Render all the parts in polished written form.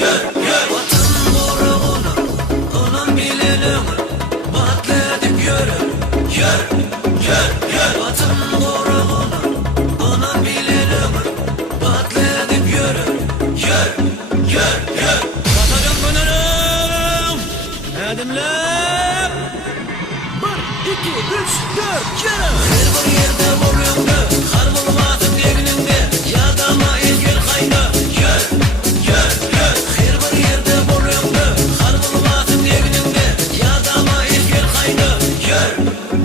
gör, gör. Vatan borağını, onun bilelim, batledip yürü, gör, gör, gör. Vatan borağını, onun bilelim, batledip yürü, gör, gör, gör. Batacak gönülüm, edimlep, 1, 2, 3, 4, yürü. Her bir yerde boryumda, har bulmadım degninde, yadama ilgil kayda, gör, gör, gör. Her bir yerde boryumda, har bulmadım degninde, yadama ilgil kayda, gör,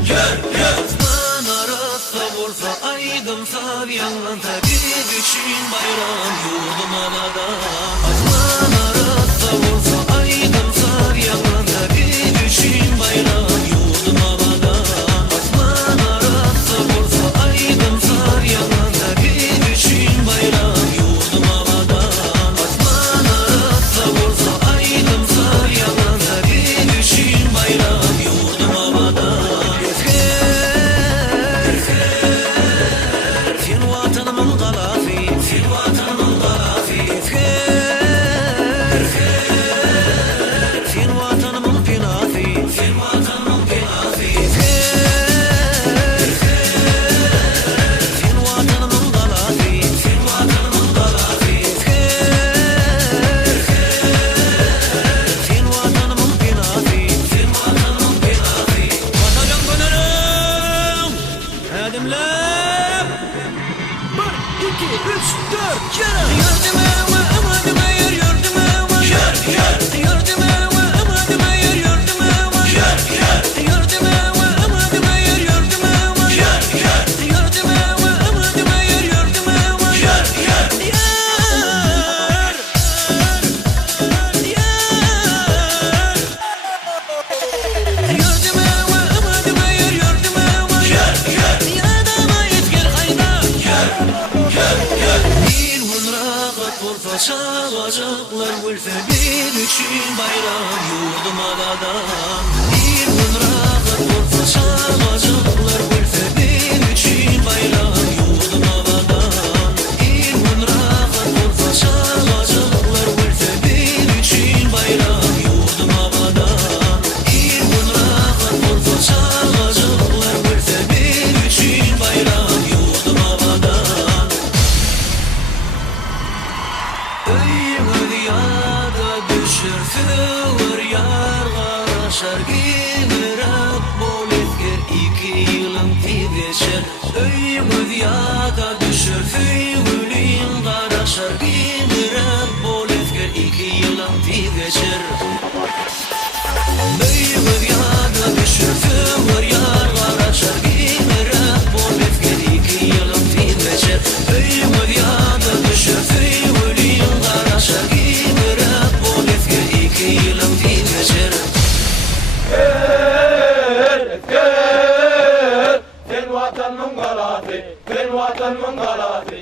gör, gör. Osman arasda bolsa aydım sar yanında, bir düşün bayram yurdum anadan. Osman arasda bolsa aydım sar yanında, bir düşün bayram yurdum anadan. Osman arasda bolsa aydım sar yanında, bir düşün bayram yurdum anadan. Osman arasda bolsa aydım sar yanında, bir düşün bayram yurdum anadan. Sen vatanımın galası, sen vatanımın galası. Sen vatanımın penası, sen vatanımın penası. Sen vatanımın galası, sen vatanımın galası. Sen vatanımın penası, sen vatanımın penası. Batacak gönülüm, edimlep, 1, 2, 3, 4, yürü. Yürüdüm ama amadıma yer, yürüdüm ama. Gör, gör. Yürüdüm ama amadıma yer, yürüdüm ama. Gör, gör. Yürüdüm ama amadıma yer, yürüdüm ama. Gör, gör. Yürüdüm ama amadıma yer, yürüdüm ama. Gör, gör. Yürüdüm ama amadıma yer, yürüdüm ama. Gör, gör. Yadama etgel kayda. Gör, gör, gör. Bir hınrakat bolsa şağacaklar gülse, bir üçün bayram yurdum anadan. Bir hınrakat bolsa şağacaklar gülse, bir üçün bayram yurdum anadan. Bir hınrakat bolsa şağacaklar gülse, bir üçün bayram yurdum anadan. Bir hınrakat bolsa şağacaklar gülse, bir üçün bayram yurdum anadan. Öyümü diyada düşürsün yar qarashar gimirab bol etger 2 yılın tigeşer. Öyümü diyada düşürsün gülün qarashar gimirab bol etger 2 yılın tigeşer. Öyümü diyada düşürsün yar qarashar gimirab bol etger 2 yılın tigeşer. Öyümü diyada düşürsün gülün qarashar gimirab bol etger 2 yılın tigeşer. Sen vatanımın galası, sen vatanımın galası.